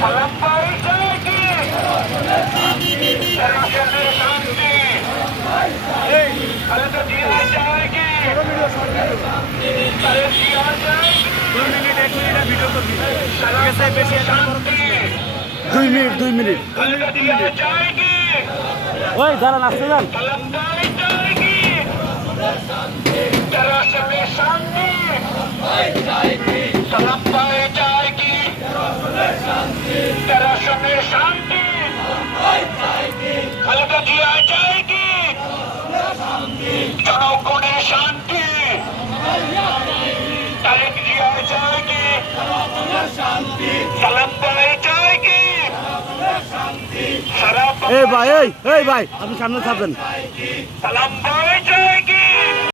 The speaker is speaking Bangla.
সালাম ভাই চাই কি দেশের শান্তি খালেদা জিয়া চাই কি খালেদা জিয়া চাই কি 2 মিনিট 1 মিনিটের ভিডিও করবি ঠিক আছে বেশি একটা বড় শান্তি 2 মিনিট খালেদা জিয়া চাই কি ওই দাঁড়ান আসতে যান সালাম ভাই চাই কি দেশের শান্তি সালাম ভাই চাই কি দেশের শান্তি খালেদা জিয়া চাই কি জনগণের শান্তি তারেক জিয়া চাই কি সালাম ভাই চাই কি সারা এই ভাই আপনি সামনে থাকবেন সালাম ভাই